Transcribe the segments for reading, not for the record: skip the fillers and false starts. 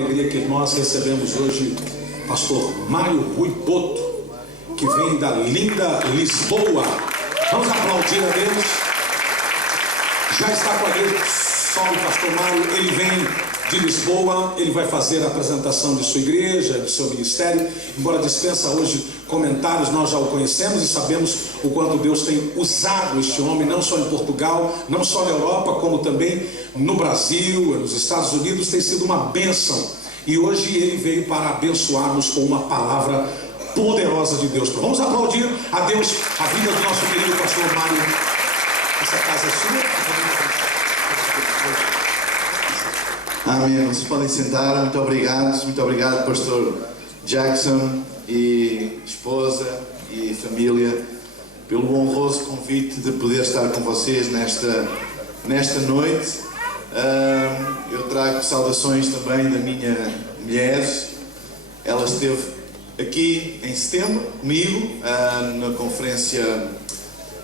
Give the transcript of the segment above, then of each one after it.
alegria que nós recebemos hoje o pastor Mário Rui Boto, que vem da linda Lisboa. Vamos aplaudir a Deus. Já está com a gente só o pastor Mário, ele vem de Lisboa, ele vai fazer a apresentação de sua igreja, de seu ministério. Embora dispensa hoje comentários, nós já o conhecemos e sabemos o quanto Deus tem usado este homem, não só em Portugal, não só na Europa, como também no Brasil, nos Estados Unidos. Tem sido uma bênção, e hoje ele veio para abençoar-nos com uma palavra poderosa de Deus. Vamos aplaudir a Deus a vida do nosso querido pastor Mário. Essa casa é sua. Amém. Vocês podem sentar. Muito obrigado, pastor Jackson e esposa e família, pelo honroso convite de poder estar com vocês nesta noite. Eu trago saudações também da minha mulher. Ela esteve aqui em setembro comigo na conferência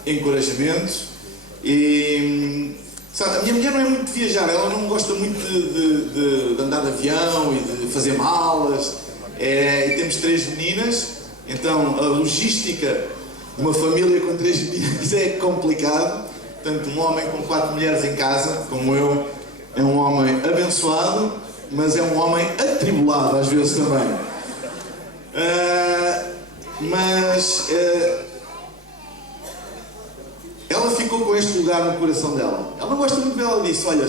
Encorajamento. E sabe, a minha mulher não é muito de viajar, ela não gosta muito de andar de avião e de fazer malas. E temos 3 meninas, então a logística de uma família com 3 meninas é complicado. Portanto, um homem com 4 mulheres em casa, como eu, é um homem abençoado, mas é um homem atribulado às vezes também. Ela ficou com este lugar no coração dela. Ela não gosta muito dela. Ela disse: olha,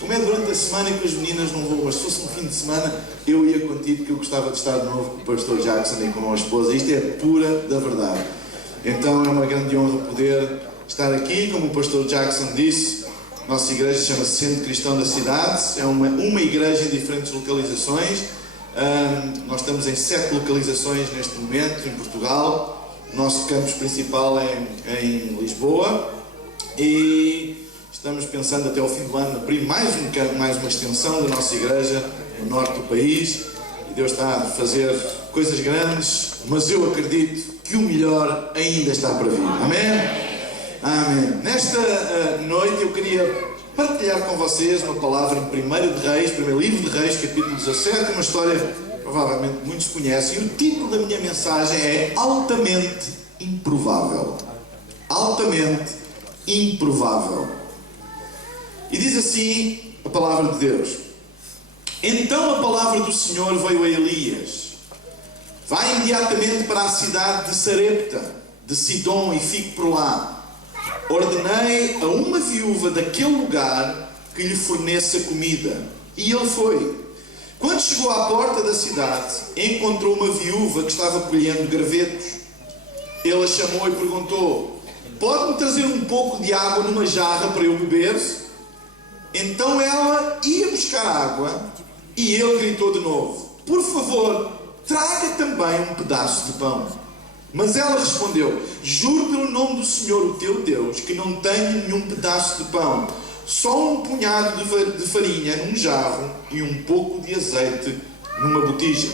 como é durante a semana e com as meninas não vou, mas se fosse um fim de semana eu ia contigo, porque eu gostava de estar de novo com o pastor Jackson e com a esposa. Isto é pura da verdade. Então é uma grande honra poder estar aqui. Como o pastor Jackson disse, nossa igreja chama-se Centro Cristão da Cidade. É uma igreja em diferentes localizações. Nós estamos em 7 localizações neste momento em Portugal. O nosso campus principal é em Lisboa, e estamos pensando até ao fim do ano abrir mais uma extensão da nossa igreja no norte do país. E Deus está a fazer coisas grandes, mas eu acredito que o melhor ainda está para vir. Amém? Amém. Nesta noite eu queria partilhar com vocês uma palavra em primeiro livro de Reis, capítulo 17, uma história provavelmente muitos conhecem. E o título da minha mensagem é Altamente Improvável. Altamente Improvável. E diz assim a palavra de Deus: então a palavra do Senhor veio a Elias: vai imediatamente para a cidade de Sarepta de Sidom e fique por lá. Ordenei a uma viúva daquele lugar que lhe forneça comida. E ele foi. Quando chegou à porta da cidade, encontrou uma viúva que estava colhendo gravetos. Ele a chamou e perguntou: pode-me trazer um pouco de água numa jarra para eu beber? Então ela ia buscar água, e ele gritou de novo: por favor, traga também um pedaço de pão. Mas ela respondeu: juro pelo nome do Senhor, o teu Deus, que não tenho nenhum pedaço de pão, só um punhado de farinha num jarro e um pouco de azeite numa botija.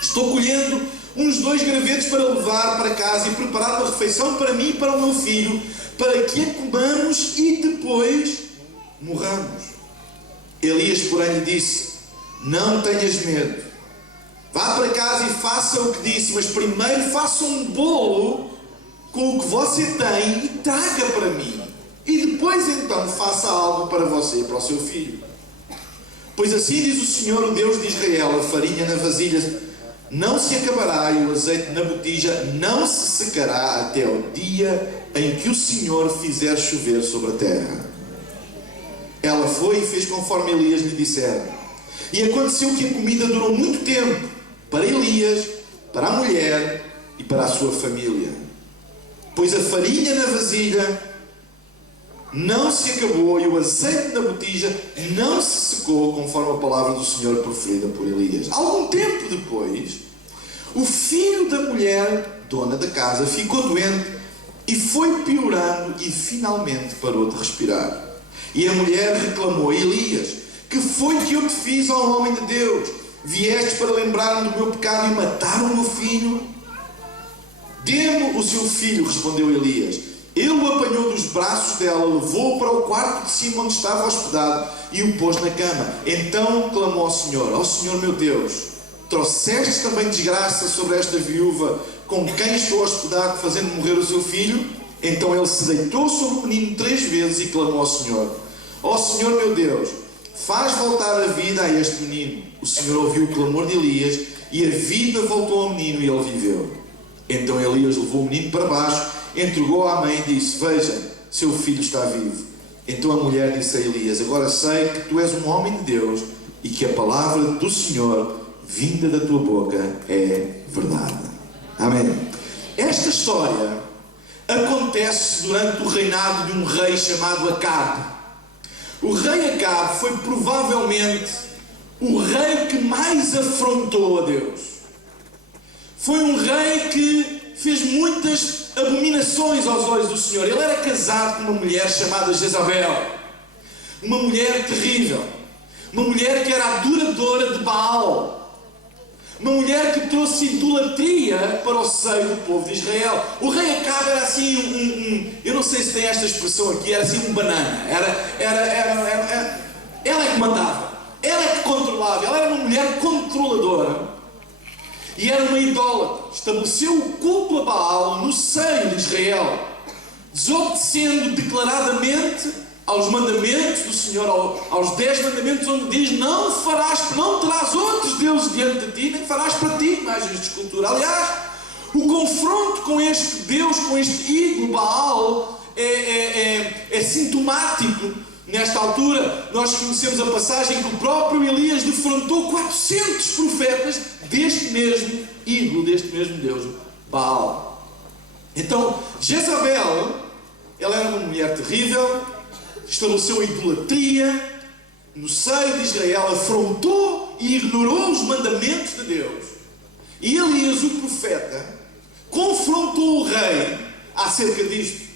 Estou colhendo uns 2 gravetos para levar para casa e preparar uma refeição para mim e para o meu filho, para que a comamos e depois morramos. Elias, porém, lhe disse: não tenhas medo. Vá para casa e faça o que disse, mas primeiro faça um bolo com o que você tem e traga para mim. E depois então faça algo para você e para o seu filho. Pois assim diz o Senhor, o Deus de Israel: a farinha na vasilha não se acabará e o azeite na botija não se secará até o dia em que o Senhor fizer chover sobre a terra. Ela foi e fez conforme Elias lhe dissera. E aconteceu que a comida durou muito tempo para Elias, para a mulher e para a sua família. Pois a farinha na vasilha não se acabou e o azeite na botija não se secou, conforme a palavra do Senhor proferida por Elias. Algum tempo depois, o filho da mulher, dona da casa, ficou doente e foi piorando e finalmente parou de respirar. E a mulher reclamou a Elias: que foi que eu te fiz, ó homem de Deus? Vieste para lembrar-me do meu pecado e matar o meu filho? Dê-me o seu filho, respondeu Elias. Ele o apanhou dos braços dela, levou-o para o quarto de cima onde estava hospedado e o pôs na cama. Então clamou ao Senhor: ó Senhor meu Deus, trouxeste também desgraça sobre esta viúva com quem estou hospedado, fazendo morrer o seu filho? Então ele se deitou sobre o menino 3 vezes e clamou ao Senhor: ó Senhor meu Deus, faz voltar a vida a este menino. O Senhor ouviu o clamor de Elias e a vida voltou ao menino e ele viveu. Então Elias levou o menino para baixo, entregou-o à mãe e disse: veja, seu filho está vivo. Então a mulher disse a Elias: agora sei que tu és um homem de Deus e que a palavra do Senhor vinda da tua boca é verdade. Amém. Esta história acontece durante o reinado de um rei chamado Acabe. O rei Acabe foi provavelmente o rei que mais afrontou a Deus. Foi um rei que fez muitas abominações aos olhos do Senhor. Ele era casado com uma mulher chamada Jezabel, uma mulher terrível, uma mulher que era adoradora de Baal, uma mulher que trouxe idolatria para o seio do povo de Israel. O rei Acabe era assim eu não sei se tem esta expressão aqui, era assim um banana. Ela é que mandava, ela é que controlava, ela era uma mulher controladora. E era uma idólatra. Estabeleceu o culto a Baal no seio de Israel, desobedecendo declaradamente aos mandamentos do Senhor, aos 10 mandamentos, onde diz: não terás outros deuses diante de ti, nem farás para ti imagens de escultura. Aliás, o confronto com este Deus, com este ídolo Baal, é sintomático. Nesta altura, nós conhecemos a passagem que o próprio Elias defrontou 400 profetas deste mesmo ídolo, deste mesmo Deus, Baal. Então, Jezabel, ela era uma mulher terrível, estabeleceu a idolatria no seio de Israel, afrontou e ignorou os mandamentos de Deus. E Elias, o profeta, confrontou o rei acerca disto.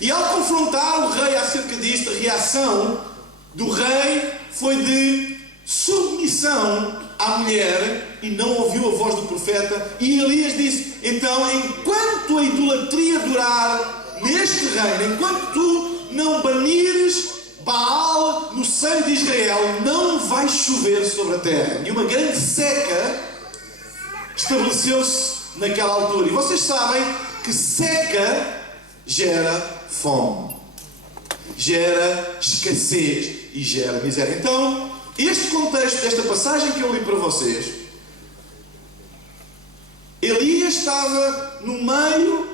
E ao confrontar o rei acerca disto, a reação do rei foi de submissão à mulher e não ouviu a voz do profeta. E Elias disse: então, enquanto a idolatria durar neste reino, enquanto tu não banires Baal no seio de Israel, não vai chover sobre a terra. E uma grande seca estabeleceu-se naquela altura. E vocês sabem que seca gera fome, gera escassez e gera miséria. Então, este contexto desta passagem que eu li para vocês, Elias estava no meio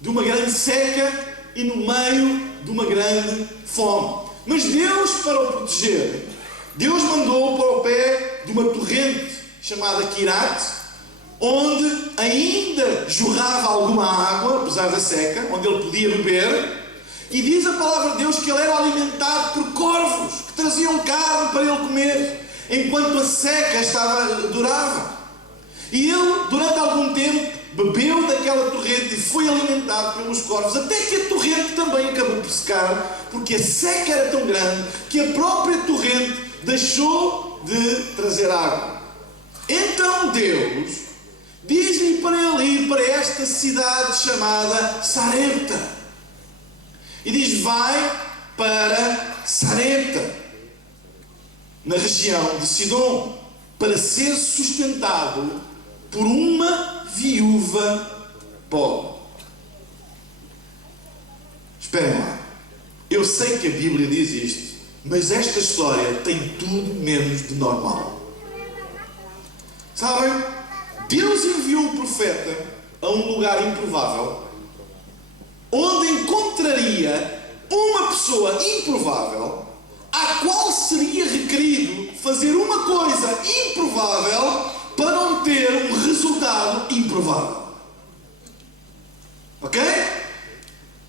de uma grande seca e no meio de uma grande fome. Mas Deus, para o proteger, Deus mandou para o pé de uma torrente chamada Quirat, onde ainda jorrava alguma água, apesar da seca, onde ele podia beber. E diz a palavra de Deus que ele era alimentado por corvos que traziam carne para ele comer, enquanto a seca durava. E ele, durante algum tempo, bebeu daquela torrente e foi alimentado pelos corvos, até que a torrente também acabou por secar, porque a seca era tão grande que a própria torrente deixou de trazer água. Então Deus diz-lhe para ele ir para esta cidade chamada Sarepta. E diz: vai para Sarepta, na região de Sidom, para ser sustentado por uma viúva pobre. Esperem lá. Eu sei que a Bíblia diz isto, mas esta história tem tudo menos de normal. Sabem? Deus enviou um profeta a um lugar improvável, onde encontraria uma pessoa improvável, à qual seria requerido fazer uma coisa improvável para obter um resultado improvável. Ok?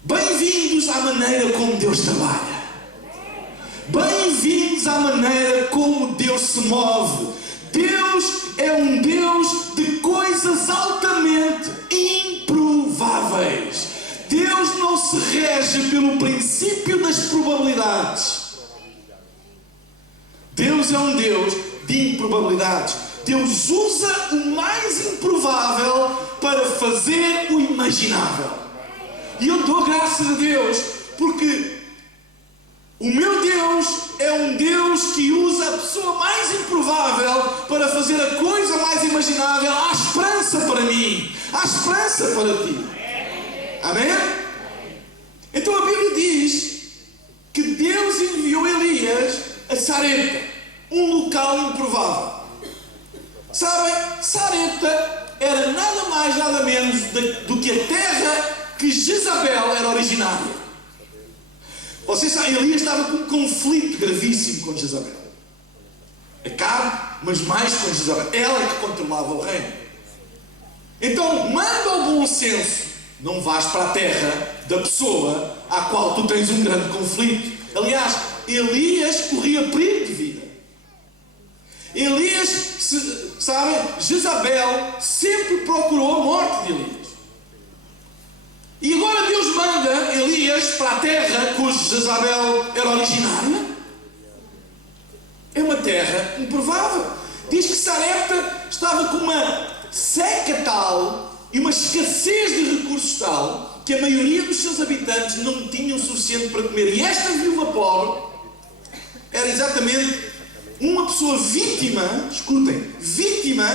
Bem-vindos à maneira como Deus trabalha. Bem-vindos à maneira como Deus se move. Deus é um Deus de coisas altamente improváveis. Deus não se rege pelo princípio das probabilidades. Deus é um Deus de improbabilidades. Deus usa o mais improvável para fazer o imaginável. E eu dou graças a Deus, porque o meu Deus é um Deus que usa a pessoa mais improvável para fazer a coisa mais imaginável. Há esperança para mim, há esperança para ti. Amém? Então a Bíblia diz que Deus enviou Elias a Sarepta, um local improvável. Sabem, Sarepta era nada mais, nada menos do que a terra que Jezabel era originária. Vocês sabem, Elias estava com um conflito gravíssimo com Jezabel. Acabe, mas mais com Jezabel. Ela é que controlava o reino. Então, manda ao bom senso. Não vais para a terra da pessoa à qual tu tens um grande conflito. Aliás, Elias corria perigo de vida. Elias, sabem, Jezabel sempre procurou a morte de Elias. E agora Deus manda Elias para a terra cuja Jezabel era originária. É uma terra improvável. Diz que Sarepta estava com uma seca tal e uma escassez de recursos tal que a maioria dos seus habitantes não tinham o suficiente para comer. E esta viúva pobre era exatamente uma pessoa vítima, escutem, vítima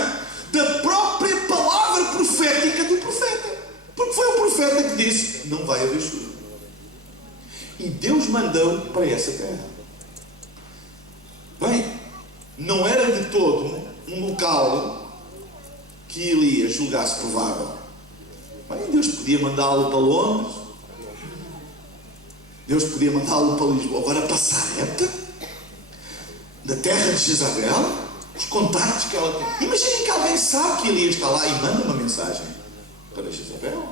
da própria palavra profética do profeta. Porque foi o profeta que disse: não vai haver chuva. E Deus mandou para essa terra. Bem, não era de todo um local que Elias julgasse provável. Bem, Deus podia mandá-lo para Londres, Deus podia mandá-lo para Lisboa. Agora para Sarepta, da terra de Jezabel, os contactos que ela tem. Imaginem que alguém sabe que Elias está lá e manda uma mensagem para Jezabel,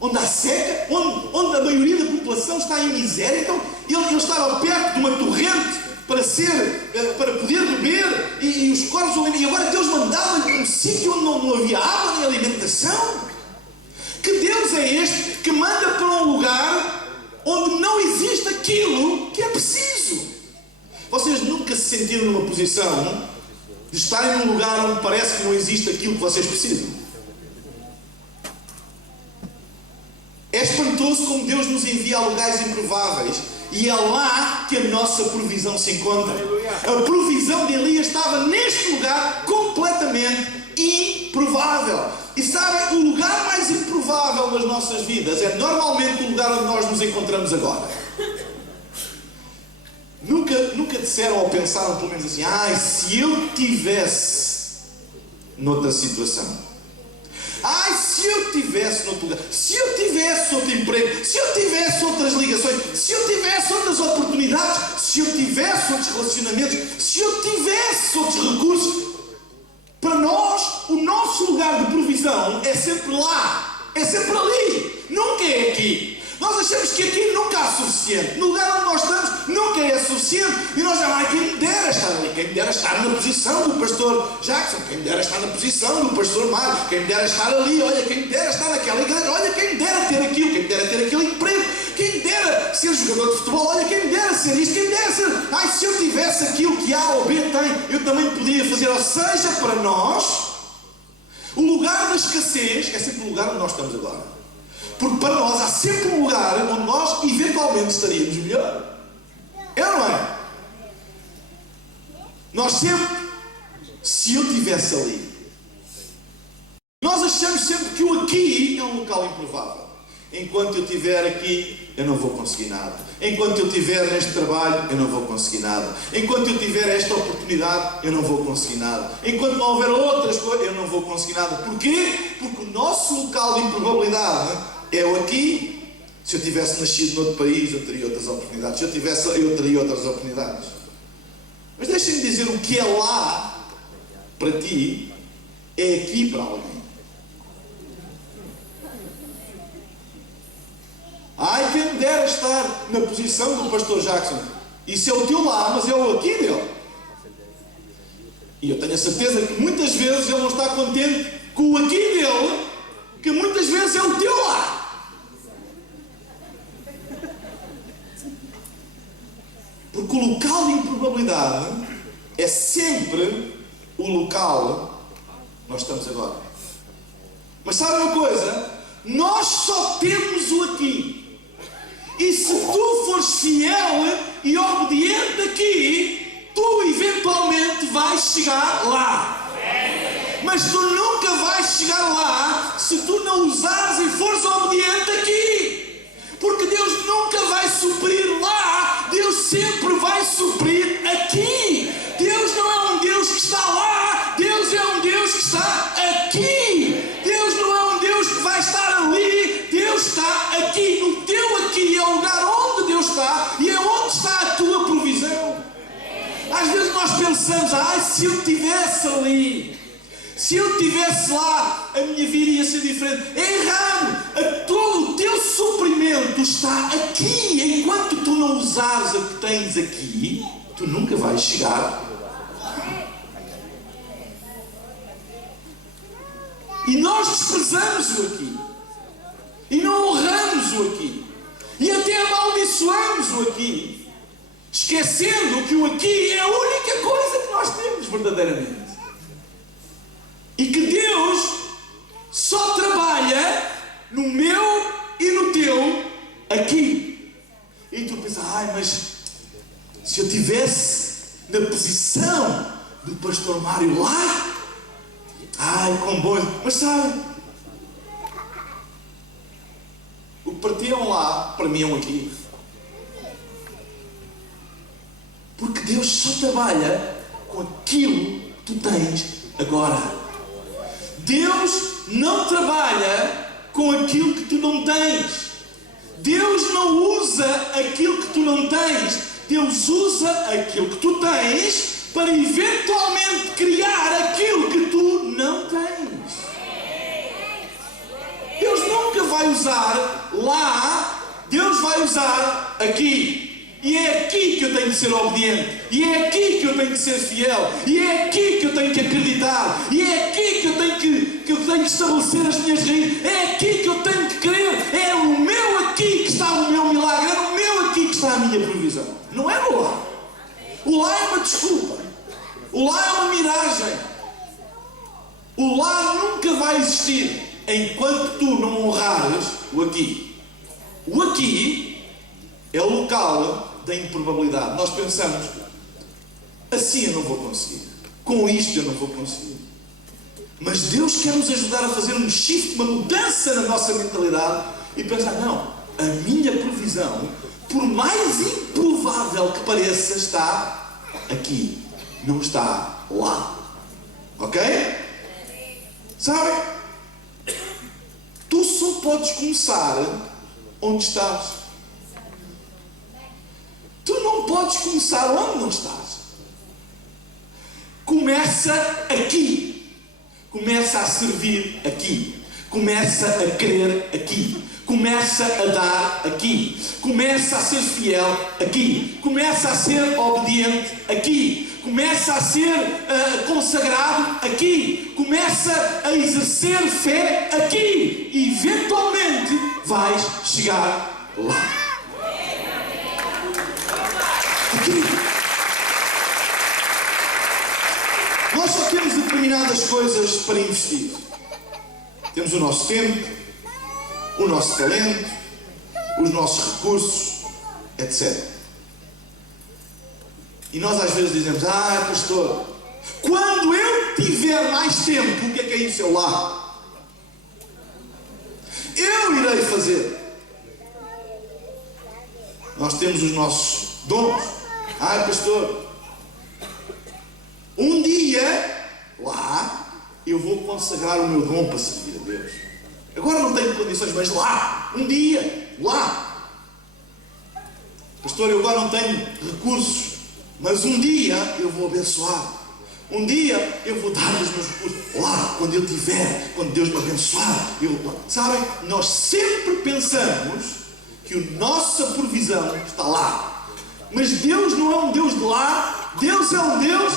onde há seca, onde a maioria da população está em miséria. Então ele estava perto de uma torrente para poder beber, e os corvos, e agora Deus mandava-lhe um sítio onde não havia água nem alimentação. Que Deus é este que manda para um lugar onde não existe aquilo que é preciso? Vocês nunca se sentiram numa posição de estarem num lugar onde parece que não existe aquilo que vocês precisam? É espantoso como Deus nos envia a lugares improváveis, e é lá que a nossa provisão se encontra. A provisão de Elias estava neste lugar completamente improvável. E sabem, o lugar mais improvável das nossas vidas é normalmente o lugar onde nós nos encontramos agora. Nunca disseram ou pensaram pelo menos assim: se eu tivesse noutra situação, se eu tivesse noutro lugar, se eu tivesse outro emprego, se eu tivesse outras ligações, se eu tivesse outras oportunidades, se eu tivesse outros relacionamentos, se eu tivesse outros recursos. Para nós, o nosso lugar de provisão é sempre lá, é sempre ali, nunca é aqui. Nós achamos que aqui nunca há suficiente. No lugar onde nós estamos nunca é suficiente. E nós já quem me dera estar ali. Quem me dera estar na posição do pastor Jackson. Quem me dera estar na posição do pastor Mário. Quem me dera estar ali. Olha, quem me dera estar naquela igreja. Olha, quem me dera ter aquilo. Quem me dera ter aquele emprego. Quem me dera ser jogador de futebol. Olha, quem me dera ser isto. Quem me dera ser... se eu tivesse aquilo que A ou B tem, eu também poderia fazer. Ou seja, para nós, o lugar da escassez é sempre o lugar onde nós estamos agora. Porque para nós há sempre um lugar onde nós eventualmente estaríamos melhor. É ou não é? Nós sempre, se eu estivesse ali, nós achamos sempre que o aqui é um local improvável. Enquanto eu estiver aqui, eu não vou conseguir nada. Enquanto eu estiver neste trabalho, eu não vou conseguir nada. Enquanto eu tiver esta oportunidade, eu não vou conseguir nada. Enquanto não houver outras coisas, eu não vou conseguir nada. Porquê? Porque o nosso local de improbabilidade é o aqui. Se eu tivesse nascido noutro país, eu teria outras oportunidades. Se eu tivesse, eu teria outras oportunidades. Mas deixem-me dizer, o que é lá para ti é aqui para alguém. Quem me dera estar na posição do pastor Jackson. Isso é o teu lá, mas é o aqui dele. E eu tenho a certeza que muitas vezes ele não está contente com o aqui dele, que muitas vezes é o teu lá. Porque o local de improbabilidade é sempre o local onde nós estamos agora. Mas sabem uma coisa? Nós só temos o aqui. E se tu fores fiel e obediente aqui, tu eventualmente vais chegar lá. Mas tu nunca vais chegar lá se tu não usares e fores obediente aqui. Porque Deus nunca vai suprir lá, Deus sempre vai suprir aqui. Deus não é um Deus que está lá, Deus é um Deus que está aqui. Deus não é um Deus que vai estar ali, Deus está aqui. No teu aqui é o lugar onde Deus está e é onde está a tua provisão. Às vezes nós pensamos, se eu estivesse ali, se eu estivesse lá, a minha vida ia ser diferente. É errado. O teu suprimento está aqui. Enquanto tu não usares o que tens aqui, tu nunca vais chegar. E nós desprezamos o aqui. E não honramos o aqui. E até amaldiçoamos o aqui. Esquecendo que o aqui é a única coisa que nós temos verdadeiramente. E que Deus só trabalha no meu e no teu aqui. E tu pensas, mas se eu estivesse na posição do pastor Mário lá, com bom. Mas sabe, o que partiam lá, para mim é um aqui. Porque Deus só trabalha com aquilo que tu tens agora. Deus não trabalha com aquilo que tu não tens. Deus não usa aquilo que tu não tens. Deus usa aquilo que tu tens para eventualmente criar aquilo que tu não tens. Deus nunca vai usar lá, Deus vai usar aqui. E é aqui que eu tenho de ser obediente. E é aqui que eu tenho de ser fiel. E é aqui que eu tenho que acreditar. E é aqui que eu tenho que estabelecer as minhas raízes. É aqui que eu tenho que crer. É no meu aqui que está o meu milagre. É no meu aqui que está a minha provisão. Não é no lá. O lá é uma desculpa. O lá é uma miragem. O lá nunca vai existir enquanto tu não honrares o aqui. O aqui é o local da improbabilidade. Nós pensamos, assim eu não vou conseguir, com isto eu não vou conseguir. Mas Deus quer nos ajudar a fazer um shift, uma mudança na nossa mentalidade e pensar, não, a minha provisão, por mais improvável que pareça, está aqui, não está lá. Ok? Sabe? Tu só podes começar onde estás. Tu não podes começar onde não estás. Começa aqui. Começa a servir aqui. Começa a crer aqui. Começa a dar aqui. Começa a ser fiel aqui. Começa a ser obediente aqui. Começa a ser consagrado aqui. Começa a exercer fé aqui. E eventualmente vais chegar lá. Aqui. Nós só temos determinadas coisas para investir. Temos o nosso tempo, o nosso talento, os nossos recursos, etc. E nós às vezes dizemos, pastor, quando eu tiver mais tempo, o que é isso? Eu lá. Eu irei fazer. Nós temos os nossos dons. Pastor, um dia lá eu vou consagrar o meu dom para servir a Deus. Agora não tenho condições, mas lá, um dia, lá. Pastor, eu agora não tenho recursos, mas um dia eu vou abençoar. Um dia eu vou dar os meus recursos. Lá, quando eu tiver, quando Deus me abençoar, sabem, nós sempre pensamos que a nossa provisão está lá. Mas Deus não é um Deus de lá, Deus é um Deus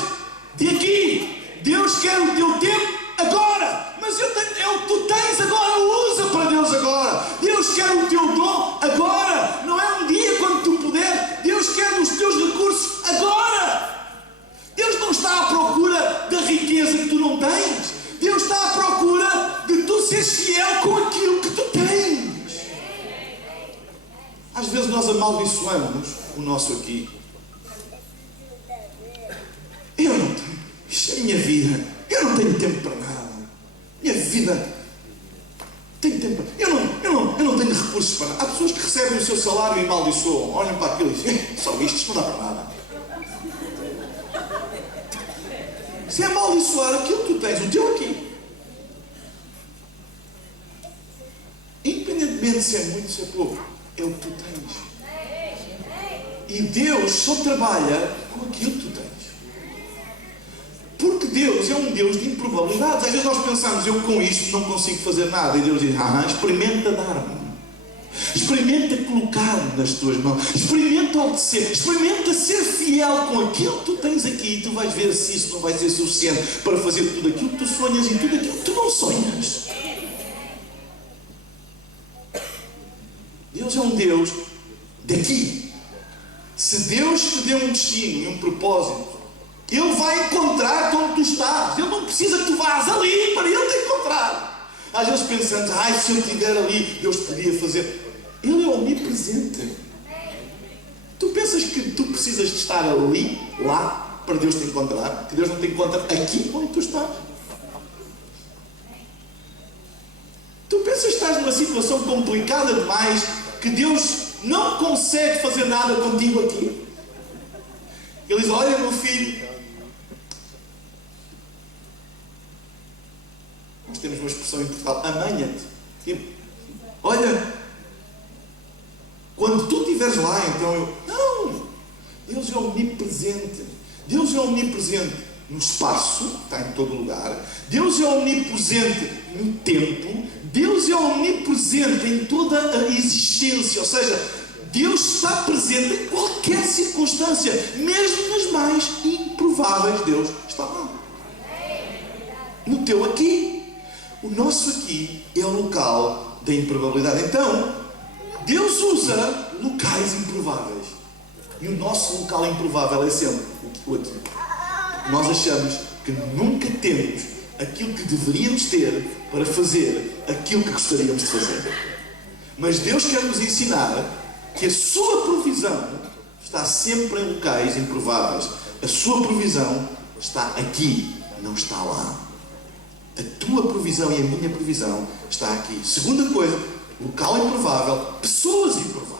de aqui. Deus quer o teu tempo agora. Mas é o que tu tens agora, usa para Deus agora. Deus quer o teu dom agora. Não é um dia quando tu puder. Deus quer os teus recursos agora. Deus não está à procura da riqueza que tu não tens. Deus está à procura de tu seres fiel com aquilo que tu tens. Às vezes nós amaldiçoamos o nosso aqui. Eu não tenho, isto é a minha vida, eu não tenho tempo para nada. Minha vida, tenho tempo para... eu não tenho recursos para nada. Há pessoas que recebem o seu salário e amaldiçoam, olham para aquilo e dizem, só isto não dá para nada. Se é amaldiçoar aquilo que tu tens, o teu aqui. Independentemente se é muito, se é pouco, é o que tu tens. E Deus só trabalha com aquilo que tu tens. Porque Deus é um Deus de improbabilidades. Às vezes nós pensamos, eu com isto não consigo fazer nada. E Deus diz, experimenta dar-me. Experimenta colocar-me nas tuas mãos. Experimenta obedecer. Experimenta ser fiel com aquilo que tu tens aqui. E tu vais ver se isso não vai ser suficiente para fazer tudo aquilo que tu sonhas e tudo aquilo que tu não sonhas. Deus é um Deus daqui. Se Deus te deu um destino e um propósito, Ele vai encontrar-te onde tu estás. Ele não precisa que tu vás ali para Ele te encontrar. Às vezes pensamos, se eu estiver ali, Deus podia fazer. Ele é omnipresente. Tu pensas que tu precisas de estar ali, lá, para Deus te encontrar? Que Deus não te encontra aqui onde tu estás? Tu pensas que estás numa situação complicada demais, que Deus não consegue fazer nada contigo aqui? Ele diz, olha meu filho, nós temos uma expressão em Portugal, amanha-te. Olha, quando tu estiveres lá, então eu... Não! Deus é omnipresente. Deus é omnipresente no espaço, está em todo lugar. Deus é omnipresente no tempo. Deus é omnipresente em toda a existência. Ou seja, Deus está presente em qualquer circunstância, mesmo nas mais improváveis. Deus está lá. No teu aqui. O nosso aqui é o local da improbabilidade. Então, Deus usa locais improváveis. E o nosso local improvável é sempre o aqui. Nós achamos que nunca temos aquilo que deveríamos ter para fazer aquilo que gostaríamos de fazer. Mas Deus quer nos ensinar que a sua provisão está sempre em locais improváveis. A sua provisão está aqui, não está lá. A tua provisão e a minha provisão está aqui. Segunda coisa, local improvável, pessoas improváveis.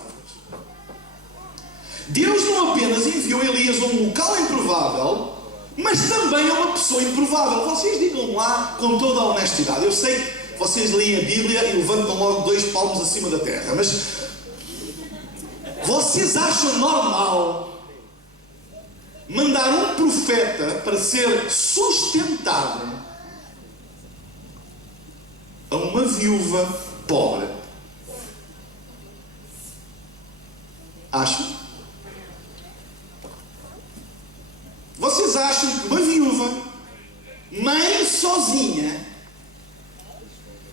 Deus não apenas enviou Elias a um local improvável, mas também a uma pessoa improvável. Vocês digam lá com toda a honestidade. Eu sei que vocês leem a Bíblia e levantam logo 2 palmos acima da terra, mas vocês acham normal mandar um profeta para ser sustentado a uma viúva pobre? Acham? Vocês acham que uma viúva, mãe sozinha,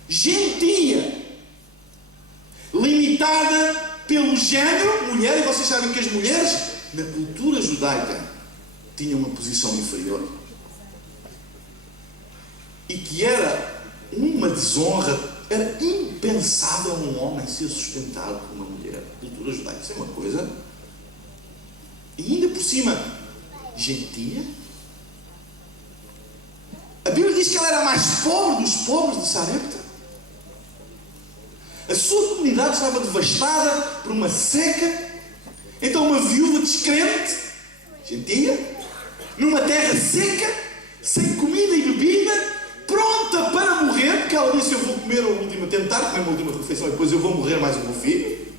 gentia, limitada pelo género, mulher, e vocês sabem que as mulheres, na cultura judaica, tinham uma posição inferior, e que era uma desonra, era impensável um homem ser sustentado por uma mulher. Cultura judaica, isso é uma coisa. E ainda por cima, gentia. A Bíblia diz que ela era a mais pobre dos pobres de Sarepta. A sua comunidade estava devastada por uma seca. Então uma viúva descrente, gentia, numa terra seca, sem comida e bebida, pronta para morrer, porque ela disse, eu vou comer a última, tentar comer a última refeição e depois eu vou morrer mais o meu filho.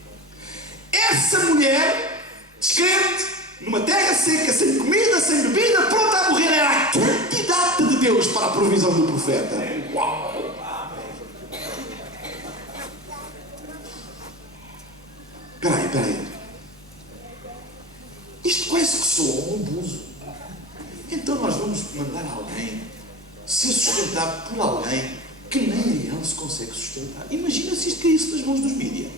Essa mulher, descrente, numa terra seca, sem comida, sem bebida, pronta a morrer, era a candidata de Deus para a provisão do profeta. Uau! Espera aí. Isto quase que soa um abuso. Então nós vamos mandar alguém ser sustentado por alguém que nem ele se consegue sustentar. Imagina se isto caísse nas mãos dos mídias.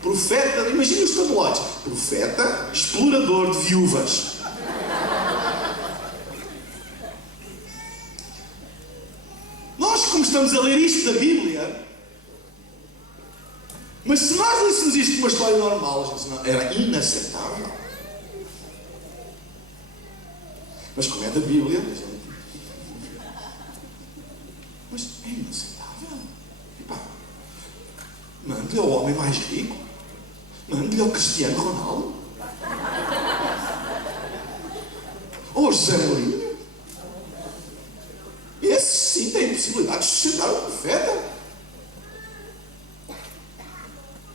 Profeta, imagina os tabloides. Profeta, explorador de viúvas. Nós, como estamos a ler isto da Bíblia, Mas se nós lêssemos isto uma história normal, a gente não, era inaceitável. Mas como é da Bíblia, a gente... mas é inaceitável. Epá, mande-lhe ao homem mais rico, mande-lhe ao Cristiano Ronaldo, ou ao José Mourinho. Esse sim tem possibilidade de sustentar o profeta.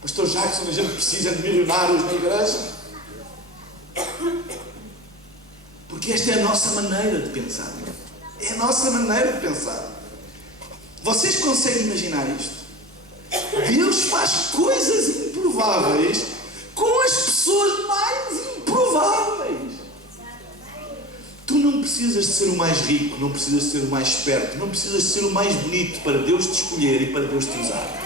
Pastor Jackson, a gente precisa de milionários na igreja. Porque esta é a nossa maneira de pensar. É a nossa maneira de pensar. Vocês conseguem imaginar isto? Deus faz coisas improváveis com as pessoas mais improváveis. Tu não precisas de ser o mais rico, não precisas de ser o mais esperto, não precisas de ser o mais bonito para Deus te escolher e para Deus te usar.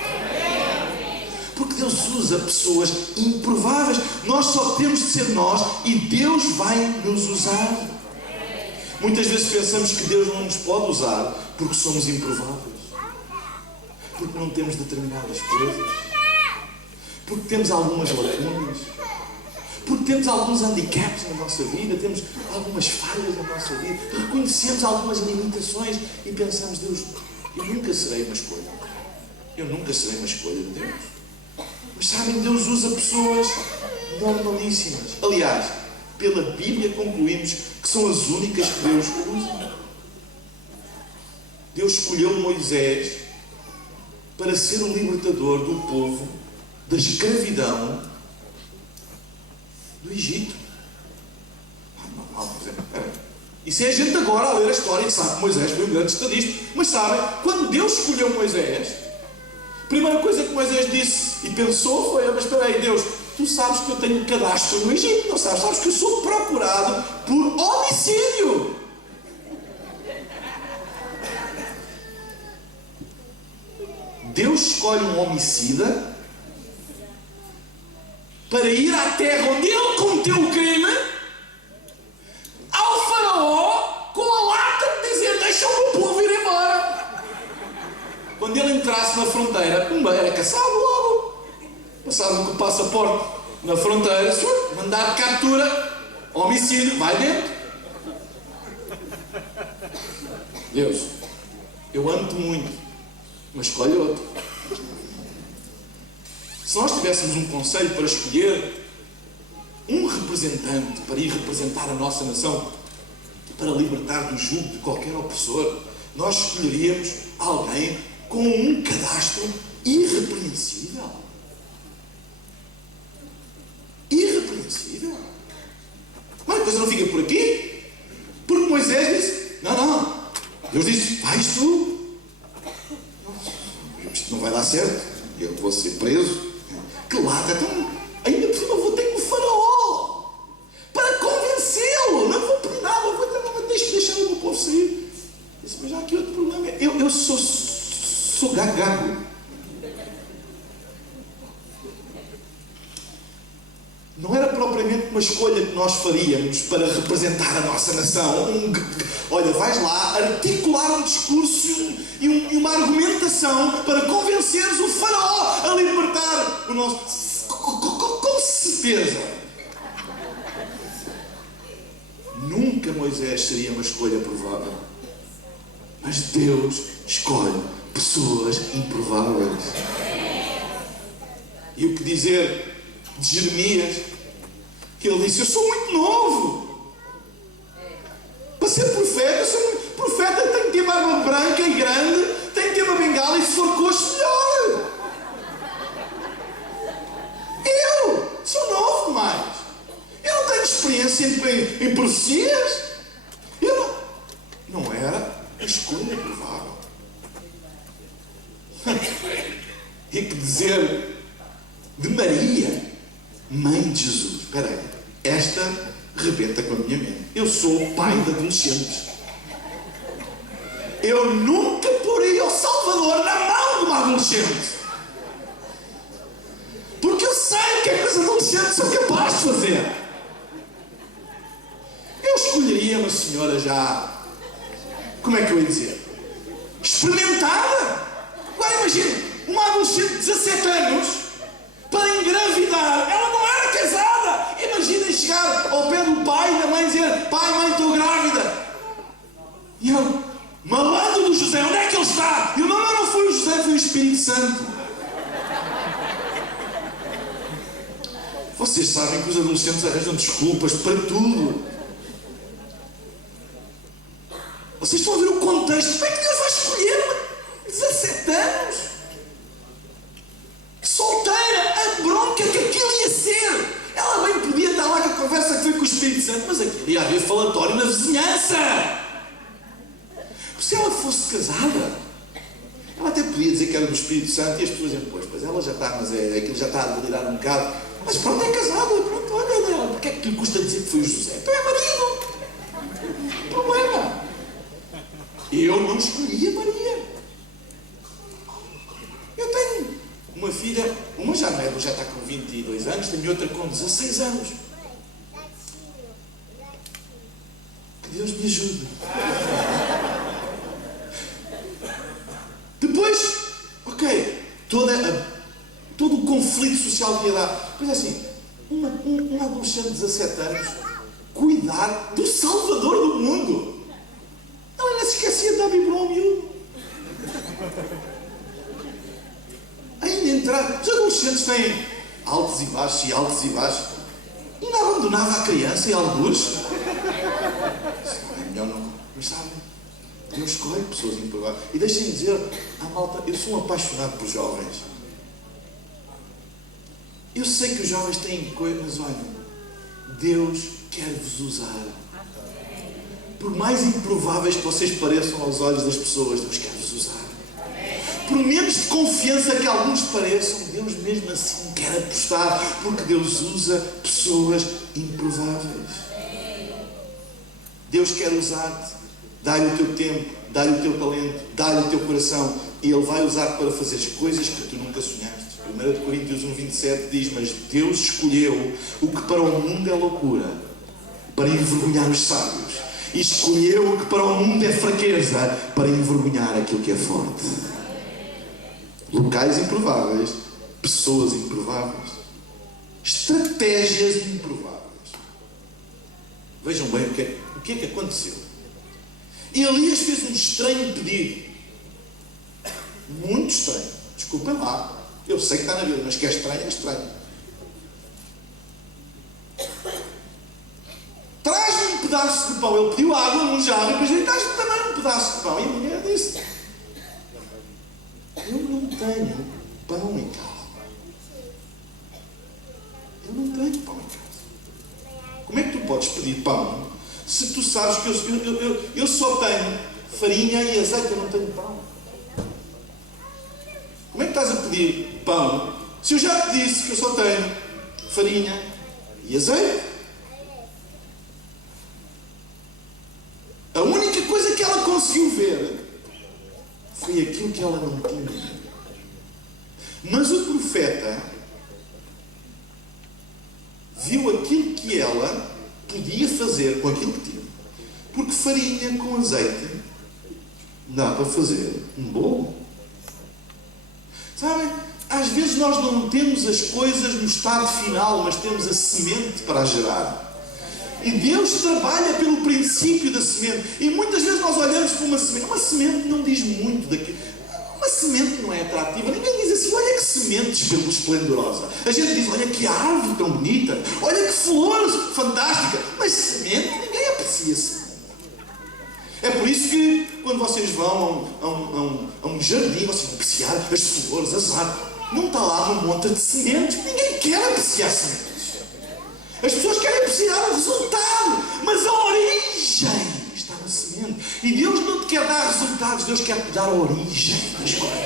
Porque Deus usa pessoas improváveis. Nós só temos de ser nós e Deus vai nos usar. Muitas vezes pensamos que Deus não nos pode usar porque somos improváveis, porque não temos determinadas coisas, porque temos algumas lacunas, porque temos alguns handicaps na nossa vida, temos algumas falhas na nossa vida, reconhecemos algumas limitações e pensamos: Deus, eu nunca serei uma escolha. Eu nunca serei uma escolha de Deus. Mas sabem, Deus usa pessoas normalíssimas. Aliás, pela Bíblia concluímos que são as únicas que Deus usa. Deus escolheu Moisés para ser o libertador do povo da escravidão do Egito. Isso é a gente agora a ler a história que sabe que Moisés foi um grande estadista. Mas sabem, quando Deus escolheu Moisés, a primeira coisa que Moisés disse e pensou foi: mas espera aí, Deus, tu sabes que eu tenho cadastro no Egito, não sabes? Sabes que eu sou procurado por homicídio. Deus escolhe um homicida para ir à terra onde ele cometeu o crime, ao faraó, com a lata de dizer: deixa o meu povo ir embora. Quando ele entrasse na fronteira, era caçado logo. Passava com o passaporte na fronteira, mandado de captura, homicídio, vai dentro. Deus, eu amo-te muito, mas escolhe outro. Se nós tivéssemos um conselho para escolher um representante para ir representar a nossa nação, para libertar do jugo de qualquer opressor, nós escolheríamos alguém com um cadastro irrepreensível. Irrepreensível. Mas a coisa não fica por aqui. Porque Moisés disse: não. Deus disse: vais tu. Isto não vai dar certo. Eu vou ser preso. Que lata, então, ainda por cima vou ter com o faraó para convencê-lo. Não vou pedir nada, deixar o meu povo sair. Disse: mas já há aqui outro problema. Eu sou gago. Não era propriamente uma escolha que nós faríamos para representar a nossa nação. Olha, vais lá articular um discurso e uma argumentação para convenceres o faraó a libertar o nosso... Com certeza. Nunca Moisés seria uma escolha provável. Mas Deus escolhe pessoas improváveis. E o que dizer de Jeremias, que ele disse: eu sou muito novo para ser profeta. Profeta tem que ter barba branca e grande, tem que ter uma bengala, e se for coxo, melhor. Eu sou novo demais. Eu não tenho experiência em profecias. Eu não era a escolha provável. E que dizer de Maria, mãe de Jesus? Espera aí, esta rebenta com a minha mente. Eu sou o pai de adolescentes. Eu nunca poria o Salvador na mão de uma adolescente, porque eu sei o que é que os adolescentes são capazes de fazer. Eu escolheria uma senhora já, como é que eu ia dizer, experimentada. Agora imagine, uma adolescente de 17 anos para engravidar. Ela não era casada. Imaginem chegar ao pé do pai e da mãe e dizer: pai, mãe, estou grávida. E ele: malandro do José, onde é que ele está? E eu: não foi o José, foi o Espírito Santo. Vocês sabem que os adolescentes arranjam desculpas para tudo. Vocês estão a ver o contexto. Como é que Deus vai escolher uma 17 anos? Solteira, a bronca que aquilo ia ser. Ela bem podia estar lá com a conversa que foi com o Espírito Santo, mas aquilo ia haver falatório na vizinhança. Se ela fosse casada, ela até podia dizer que era do Espírito Santo e as pessoas diziam: pois ela já está, mas aquilo já está a delirar um bocado. Mas pronto, é casada, pronto, olha dela. Porque é que lhe custa dizer que foi o José? Então é marido. Problema. Eu não escolhi a Maria. Eu tenho uma filha, uma já está com 22 anos, tenho outra com 16 anos. Que Deus me ajude. Depois, ok, todo o conflito social que ia dar. Pois é assim, um adolescente de 17 anos cuidar do Salvador do mundo. Ela ainda se esquecia de dar biberon ao miúdo. Ainda entrar. Os adolescentes têm altos e baixos e altos e baixos. Ainda abandonava a criança e algures. É melhor não. Mas sabem, Deus escolhe pessoas improváveis. E deixem-me dizer à malta, eu sou um apaixonado por jovens. Eu sei que os jovens têm coisas, mas olha, Deus quer vos usar. Por mais improváveis que vocês pareçam aos olhos das pessoas, Deus quer vos usar. Por menos de confiança que alguns pareçam, Deus mesmo assim quer apostar, porque Deus usa pessoas improváveis. Deus quer usar-te, dá-lhe o teu tempo, dá-lhe o teu talento, dá-lhe o teu coração, e Ele vai usar-te para fazer coisas que tu nunca sonhaste. 1 Coríntios 1,27 diz: mas Deus escolheu o que para o mundo é loucura, para envergonhar os sábios. E escolheu o que para o mundo é fraqueza, para envergonhar aquilo que é forte. Locais improváveis, pessoas improváveis, estratégias improváveis. Vejam bem o que é que aconteceu. Elias fez um estranho pedido. Muito estranho. Desculpem lá. Eu sei que está na Bíblia, mas que é estranho, é estranho. Traz-me um pedaço de pão. Ele pediu água num jarro e depois ele: traz-me também um pedaço de pão. E a mulher disse: eu não tenho pão em casa. Eu não tenho pão em casa. Como é que tu podes pedir pão se tu sabes que eu só tenho farinha e azeite? Eu não tenho pão. Como é que estás a pedir pão se eu já te disse que eu só tenho farinha e azeite? A única coisa que ela conseguiu ver foi aquilo que ela não tinha. Mas o profeta viu aquilo que ela podia fazer com aquilo que tinha. Porque farinha com azeite dá para fazer um bolo. Sabem? Às vezes nós não temos as coisas no estado final, mas temos a semente para gerar. E Deus trabalha pelo princípio da semente. E muitas vezes nós olhamos para uma semente. Uma semente não diz muito daquilo. Uma semente não é atrativa. Ninguém diz assim: olha que semente esplendorosa. A gente diz: olha que árvore tão bonita. Olha que flor fantástica. Mas semente, ninguém aprecia semente. É por isso que quando vocês vão a um jardim, vocês vão apreciar as flores, as árvores. Não está lá uma monta de sementes. Ninguém quer apreciar sementes. As pessoas querem apreciar o resultado, mas a origem está na semente. E Deus não te quer dar resultados, Deus quer te dar a origem das coisas.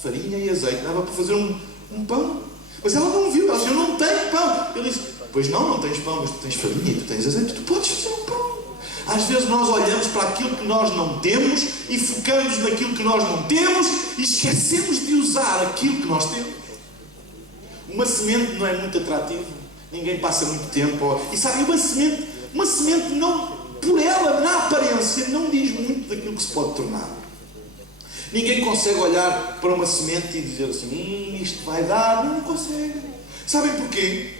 Farinha e azeite dava para fazer um pão. Mas ela não viu, ela disse: eu não tenho pão. Ele disse: pois não tens pão, mas tu tens farinha e tu tens azeite, tu podes fazer um pão. Às vezes nós olhamos para aquilo que nós não temos e focamos naquilo que nós não temos e esquecemos de usar aquilo que nós temos. Uma semente não é muito atrativa, ninguém passa muito tempo. E sabe, uma semente não, por ela, na aparência, não diz muito daquilo que se pode tornar. Ninguém consegue olhar para uma semente e dizer assim, isto vai dar. Não consegue. Sabem porquê?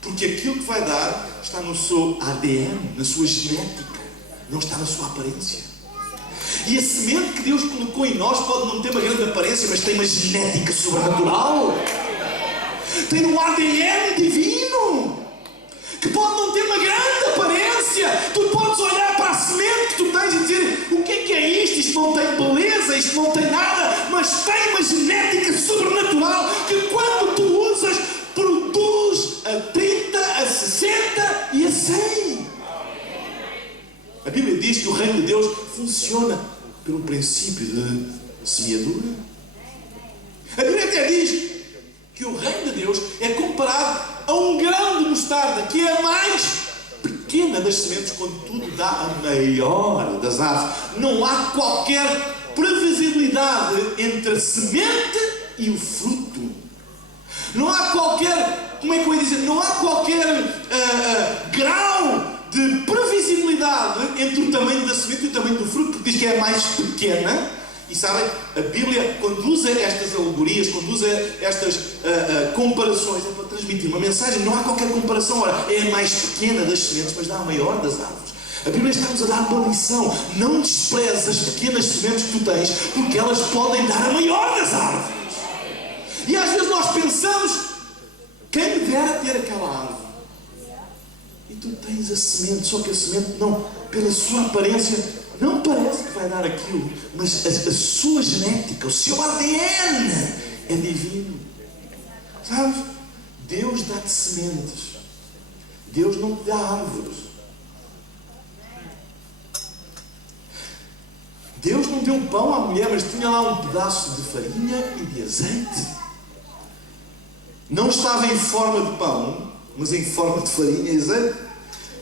Porque aquilo que vai dar está no seu ADN, na sua genética, não está na sua aparência. E a semente que Deus colocou em nós pode não ter uma grande aparência, mas tem uma genética sobrenatural. Tem um ADN divino, que pode não ter uma grande aparência. Tu podes olhar para a semente que tu tens e dizer, o que é isto? Isto não tem beleza, isto não tem nada, mas tem uma genética sobrenatural que quando tu usas, produz a 30, a 60 e a 100. A Bíblia diz que o reino de Deus funciona pelo princípio de semeadura. A Bíblia até diz que o reino de Deus é comparado a um grão de mostarda, que é a mais pequena das sementes, contudo dá a maior das árvores. Não há qualquer previsibilidade entre a semente e o fruto. Não há qualquer, como é que eu ia dizer, não há qualquer grau de previsibilidade entre o tamanho da semente e o tamanho do fruto, porque diz que é a mais pequena. E sabem, a Bíblia, quando usa estas alegorias, quando usa estas comparações, é para transmitir uma mensagem. Não há qualquer comparação. Ora, é a mais pequena das sementes, mas dá a maior das árvores. A Bíblia está-nos a dar uma lição. Não desprezes as pequenas sementes que tu tens, porque elas podem dar a maior das árvores. E às vezes nós pensamos, quem me dera ter aquela árvore? E tu tens a semente, só que a semente não, pela sua aparência, não parece que vai dar aquilo, mas a sua genética, o seu ADN é divino. Sabes? Deus dá-te sementes. Deus não te dá árvores. Deus não deu pão à mulher, mas tinha lá um pedaço de farinha e de azeite. Não estava em forma de pão, mas em forma de farinha e azeite.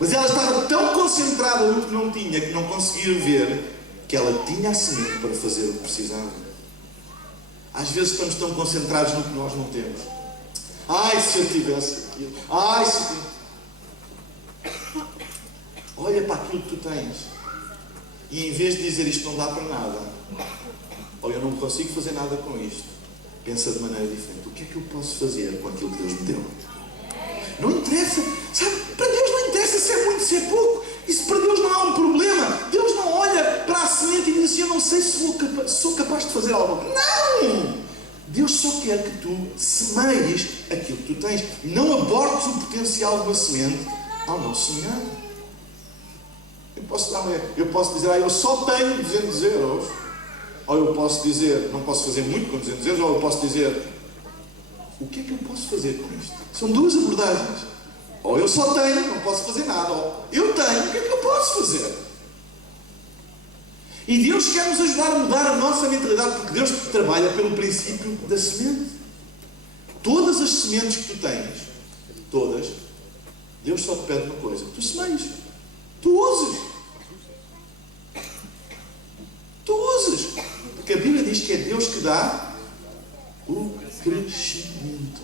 Mas ela estava tão concentrada no que não tinha, que não conseguia ver, que ela tinha a semente para fazer o que precisava. Às vezes estamos tão concentrados no que nós não temos. Ai, se eu tivesse aquilo. Ai, se eu... Olha para aquilo que tu tens. E em vez de dizer isto não dá para nada, ou eu não consigo fazer nada com isto, pensa de maneira diferente. O que é que eu posso fazer com aquilo que Deus me deu? Não interessa, sabe? Para Deus não interessa se é muito, se é pouco. Isso para Deus não há um problema. Deus não olha para a semente e diz assim, eu não sei se sou capaz de fazer algo. Não! Deus só quer que tu semeies aquilo que tu tens. Não abortes o potencial de uma semente ao não semear. Eu posso dizer, eu só tenho 200 euros. Ou eu posso dizer, não posso fazer muito com 200 euros. Ou eu posso dizer, o que é que eu posso fazer com isto? São duas abordagens. Ou eu só tenho, não posso fazer nada. Ou eu tenho, o que é que eu posso fazer? E Deus quer nos ajudar a mudar a nossa mentalidade, porque Deus trabalha pelo princípio da semente. Todas as sementes que tu tens, todas, Deus só te pede uma coisa: tu semeias, tu uses. Tu uses. Porque a Bíblia diz que é Deus que dá o crescimento.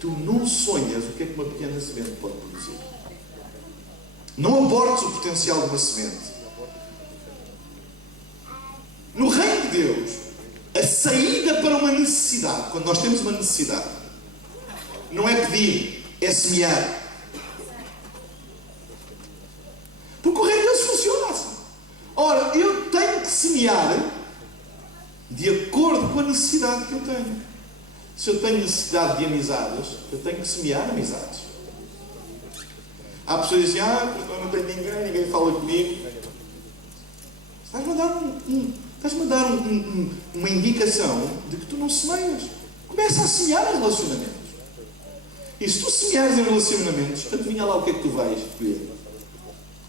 Tu não sonhas o que é que uma pequena semente pode produzir. Não abortes o potencial de uma semente. No reino de Deus, a saída para uma necessidade, quando nós temos uma necessidade, não é pedir, é semear. Porque o reino de Deus funciona assim. Ora, eu tenho que semear de acordo com a necessidade que eu tenho. Se eu tenho necessidade de amizades, eu tenho que semear amizades. Há pessoas que dizem, eu não tenho ninguém fala comigo. Estás-me a dar uma indicação de que tu não semeias. Começa a semear em relacionamentos. E se tu semeares em relacionamentos, adivinha lá o que é que tu vais colher?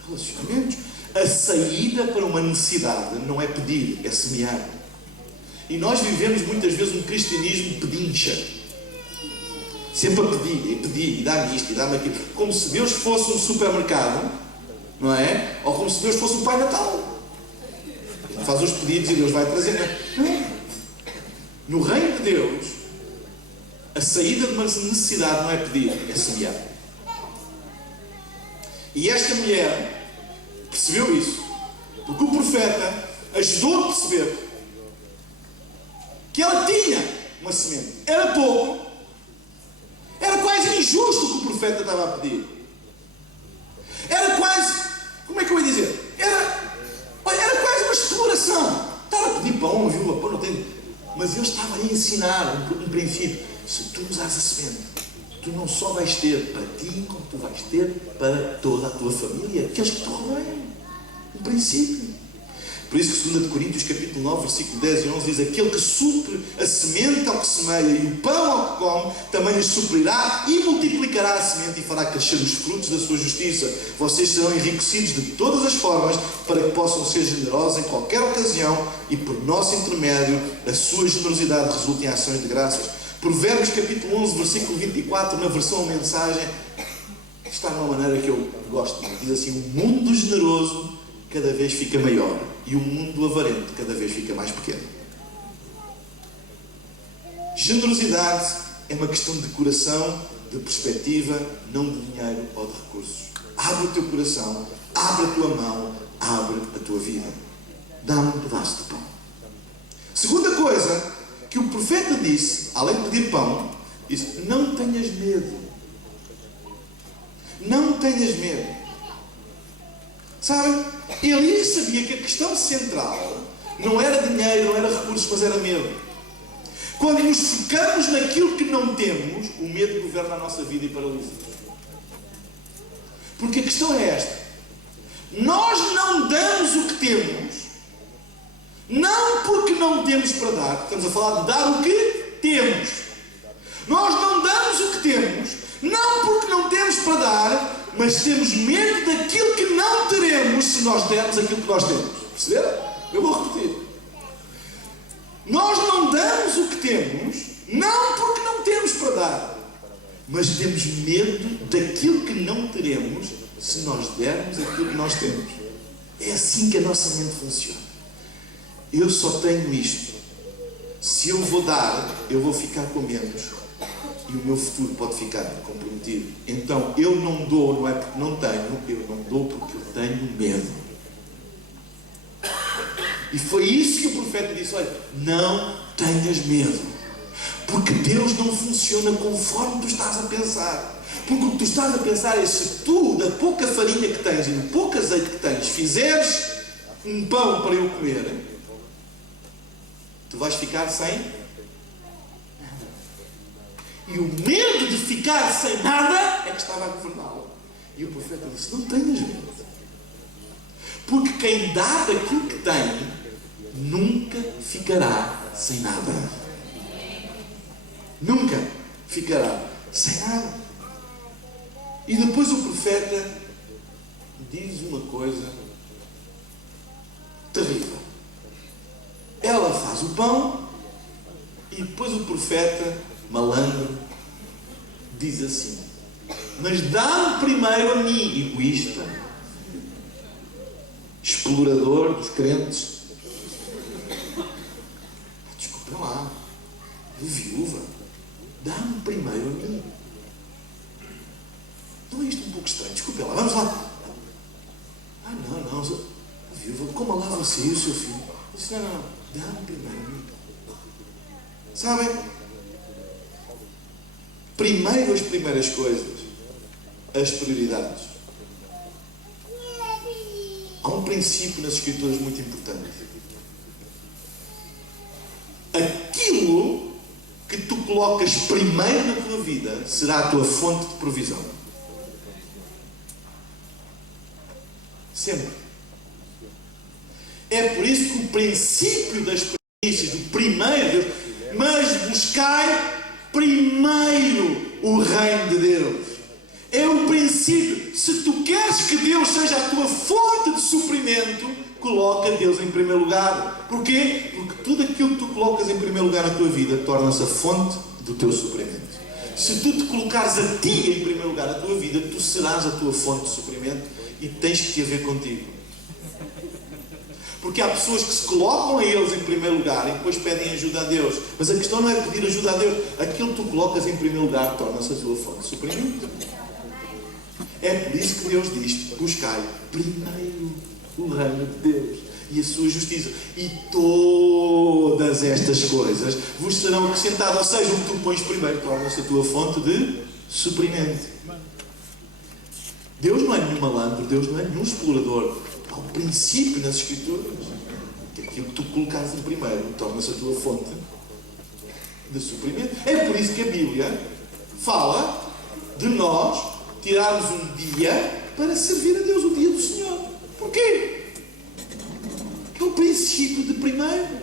Relacionamentos. A saída para uma necessidade não é pedir, é semear. E nós vivemos muitas vezes um cristianismo pedincha. Sempre a pedir, e dá-me isto, e dá-me aquilo. Como se Deus fosse um supermercado, não é? Ou como se Deus fosse um Pai Natal. Ele faz os pedidos e Deus vai trazer. Não. No reino de Deus, a saída de uma necessidade não é pedir, é semear. E esta mulher percebeu isso. Porque o profeta ajudou a perceber que ela tinha uma semente. Era pouco. Era quase injusto o que o profeta estava a pedir. Era quase, como é que eu ia dizer? Era quase uma exploração. Estava a pedir pão, uma viúva, pão não tem. Mas ele estava a ensinar um princípio. Se tu usares a semente, tu não só vais ter para ti, como tu vais ter para toda a tua família, aqueles que te rodeiam. Um princípio. Por isso que 2 Coríntios capítulo 9, versículo 10 e 11 diz: aquele que supre a semente ao que semeia e o pão ao que come, também lhes suprirá e multiplicará a semente e fará crescer os frutos da sua justiça. Vocês serão enriquecidos de todas as formas, para que possam ser generosos em qualquer ocasião, e por nosso intermédio a sua generosidade resulte em ações de graças. Provérbios capítulo 11, versículo 24, na versão mensagem, está de uma maneira que eu gosto. Diz assim: o mundo generoso cada vez fica maior, e o mundo avarento cada vez fica mais pequeno. Generosidade é uma questão de coração, de perspectiva, não de dinheiro ou de recursos. Abre o teu coração, abre a tua mão, abre a tua vida. Dá-me um pedaço de pão. Segunda coisa que o profeta disse, além de pedir pão, disse: não tenhas medo. Não tenhas medo. Sabem? Eli sabia que a questão central não era dinheiro, não era recursos, mas era medo. Quando nos focamos naquilo que não temos, o medo governa a nossa vida e paralisa-nos. Porque a questão é esta: nós não damos o que temos, não porque não temos para dar. Estamos a falar de dar o que temos. Nós não damos o que temos, não porque não temos para dar, mas temos medo daquilo que não teremos se nós dermos aquilo que nós temos. Perceberam? Eu vou repetir. Nós não damos o que temos, não porque não temos para dar, mas temos medo daquilo que não teremos se nós dermos aquilo que nós temos. É assim que a nossa mente funciona. Eu só tenho isto. Se eu vou dar, eu vou ficar com menos. E o meu futuro pode ficar comprometido. Então eu não dou, não é porque não tenho, eu não dou porque eu tenho medo. E foi isso que o profeta disse: olha, não tenhas medo, porque Deus não funciona conforme tu estás a pensar. Porque o que tu estás a pensar é: se tu, da pouca farinha que tens e do pouco azeite que tens, fizeres um pão para eu comer, tu vais ficar sem. E o medo de ficar sem nada é que estava a governá-lo. E o profeta disse: não tenhas medo, porque quem dá daquilo que tem nunca ficará sem nada. Nunca ficará sem nada. E depois o profeta diz uma coisa terrível. Ela faz o pão e depois o profeta, malandro, diz assim: mas dá-me primeiro a mim, egoísta, explorador dos crentes. Desculpem lá, viúva, dá-me primeiro a mim. Não é isto um pouco estranho? Desculpem lá, vamos lá. Não, viúva, coma lá você e o seu filho. Eu disse: não, dá-me primeiro a mim. Sabem? Primeiro as primeiras coisas, as prioridades. Há um princípio nas Escrituras muito importante. Aquilo que tu colocas primeiro na tua vida será a tua fonte de provisão. Sempre. É por isso que o princípio das primícias, do primeiro Deus, mas buscai primeiro o reino de Deus. É o princípio. Se tu queres que Deus seja a tua fonte de suprimento, coloca Deus em primeiro lugar. Porquê? Porque tudo aquilo que tu colocas em primeiro lugar na tua vida torna-se a fonte do teu suprimento. Se tu te colocares a ti em primeiro lugar na tua vida, tu serás a tua fonte de suprimento e tens que te haver contigo. Porque há pessoas que se colocam a eles em primeiro lugar e depois pedem ajuda a Deus. Mas a questão não é pedir ajuda a Deus. Aquilo que tu colocas em primeiro lugar torna-se a tua fonte de suprimento. É por isso que Deus diz: buscai primeiro o reino de Deus. e a sua justiça. E todas estas coisas vos serão acrescentadas. Ou seja, o que tu pões primeiro torna-se a tua fonte de suprimento. Deus não é nenhum malandro, Deus não é nenhum explorador. Há um princípio nas Escrituras que aquilo que tu colocares em primeiro torna-se a tua fonte de suprimento. É por isso que a Bíblia fala de nós tirarmos um dia para servir a Deus, o dia do Senhor. Porquê? Porque é o princípio de primeiro.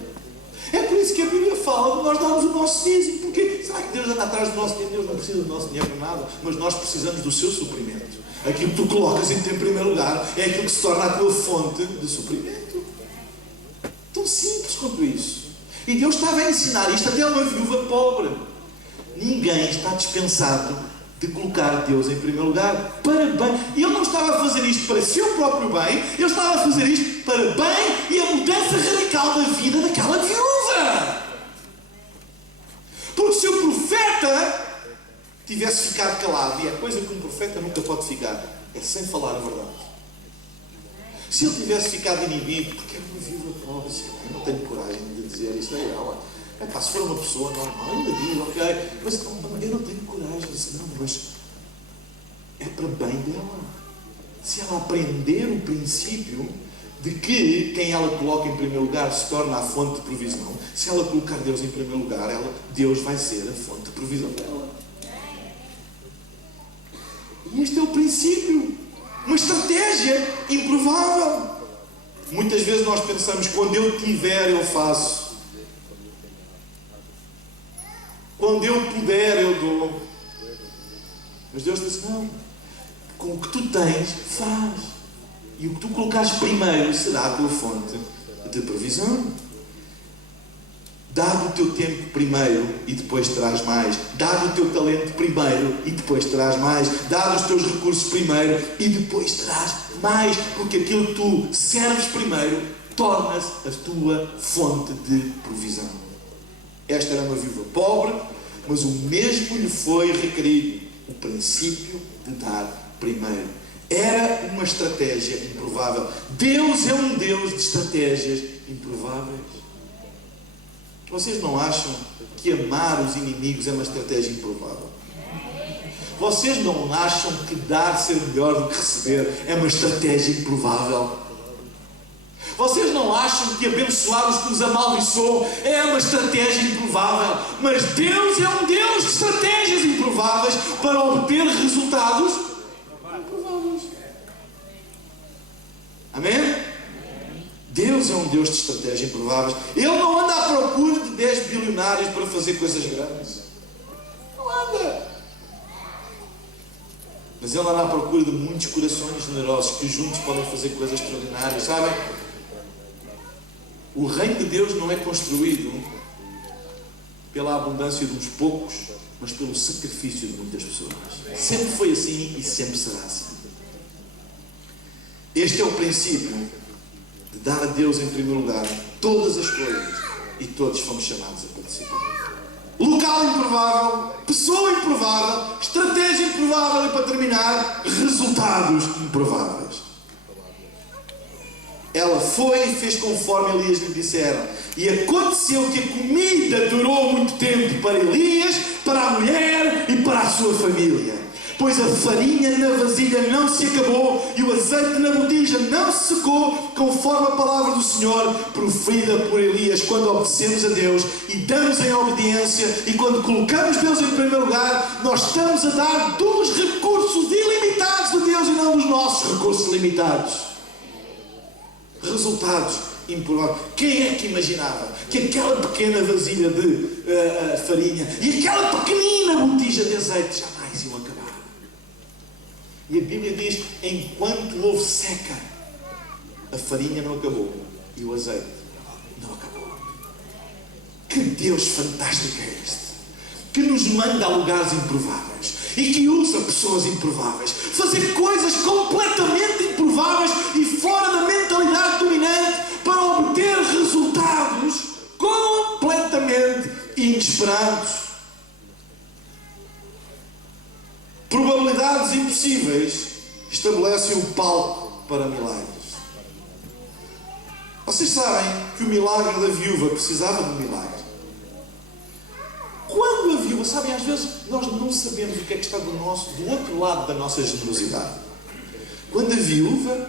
É por isso que a Bíblia fala de nós darmos o nosso dízimo. Porquê? Será que Deus anda atrás do nosso dinheiro? Deus não precisa do nosso dinheiro para nada, mas nós precisamos do seu suprimento. Aquilo que tu colocas em primeiro lugar é aquilo que se torna a tua fonte de suprimento. Tão simples quanto isso. E Deus estava a ensinar isto até a uma viúva pobre. Ninguém está dispensado de colocar Deus em primeiro lugar para bem. E Ele não estava a fazer isto para seu próprio bem, Ele estava a fazer isto para bem e a mudança radical da vida daquela viúva. Porque se o profeta tivesse ficado calado, e é coisa que um profeta nunca pode ficar, é sem falar a verdade. Se ele tivesse ficado inibido, porque é uma viúva pobre, eu não tenho coragem de dizer isso a ela. Se for uma pessoa normal, ainda digo, ok, mas eu não tenho coragem de dizer, não, mas é para bem dela. Se ela aprender o princípio de que quem ela coloca em primeiro lugar se torna a fonte de provisão, se ela colocar Deus em primeiro lugar, Deus vai ser a fonte de provisão dela. E este é o princípio. Uma estratégia improvável. Muitas vezes nós pensamos, quando eu tiver, eu faço. Quando eu puder, eu dou. Mas Deus diz, não. Com o que tu tens, faz. E o que tu colocares primeiro será a tua fonte de provisão. Dá o teu tempo primeiro e depois terás mais. Dá o teu talento primeiro e depois terás mais. Dá os teus recursos primeiro e depois terás mais. Porque aquilo que tu serves primeiro torna-se a tua fonte de provisão. Esta era uma viúva pobre, mas o mesmo lhe foi requerido. O princípio de dar primeiro. Era uma estratégia improvável. Deus é um Deus de estratégias improváveis. Vocês não acham que amar os inimigos é uma estratégia improvável? Vocês não acham que dar ser melhor do que receber é uma estratégia improvável? Vocês não acham que abençoar os que nos amaldiçoam é uma estratégia improvável? Mas Deus é um Deus de estratégias improváveis para obter resultados improváveis. Amém? Deus é um Deus de estratégias improváveis. Ele não anda à procura de 10 bilionários para fazer coisas grandes. Não anda. Mas Ele anda à procura de muitos corações generosos que juntos podem fazer coisas extraordinárias. Sabem? O reino de Deus não é construído pela abundância de uns poucos, mas pelo sacrifício de muitas pessoas. Sempre foi assim e sempre será assim. Este é o princípio de dar a Deus em primeiro lugar todas as coisas, e todos fomos chamados a participar. Local improvável, pessoa improvável, estratégia improvável e, para terminar, resultados improváveis. Ela foi e fez conforme Elias lhe disseram, e aconteceu que a comida durou muito tempo para Elias, para a mulher e para a sua família. Pois a farinha na vasilha não se acabou e o azeite na botija não se secou, conforme a palavra do Senhor proferida por Elias. Quando obedecemos a Deus e damos em obediência, e quando colocamos Deus em primeiro lugar, nós estamos a dar dos recursos ilimitados de Deus e não dos nossos recursos limitados. Resultados improváveis. Quem é que imaginava que aquela pequena vasilha de farinha e aquela pequenina botija de azeite jamais iam acabar? E a Bíblia diz, enquanto houve seca, a farinha não acabou e o azeite não acabou. Que Deus fantástico é este, que nos manda a lugares improváveis e que usa pessoas improváveis, fazer coisas completamente improváveis e fora da mentalidade dominante para obter resultados completamente inesperados. Probabilidades impossíveis estabelecem o palco para milagres. Vocês sabem que o milagre da viúva precisava de um milagre. Quando a viúva, sabem, às vezes nós não sabemos o que é que está do outro lado da nossa generosidade. Quando a viúva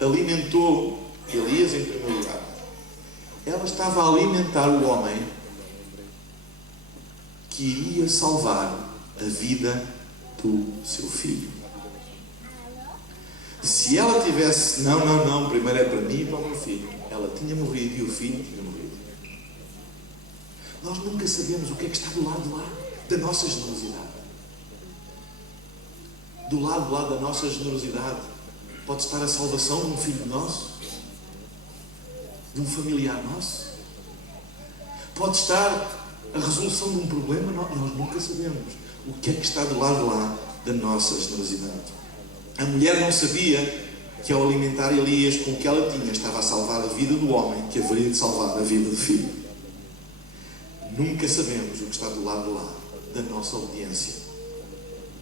alimentou Elias em primeiro lugar, ela estava a alimentar o homem que iria salvar a vida do seu filho. Se ela tivesse, não, primeiro é para mim e para o meu filho, ela tinha morrido e o filho tinha morrido. Nós nunca sabemos o que é que está do lado lá da nossa generosidade. Do lado lá da nossa generosidade pode estar a salvação de um filho nosso, de um familiar nosso. Pode estar a resolução de um problema. Nós nunca sabemos o que é que está do lado lá da nossa generosidade. A mulher não sabia que ao alimentar Elias com o que ela tinha estava a salvar a vida do homem que haveria de salvar a vida do filho. Nunca sabemos o que está do lado de lá da nossa obediência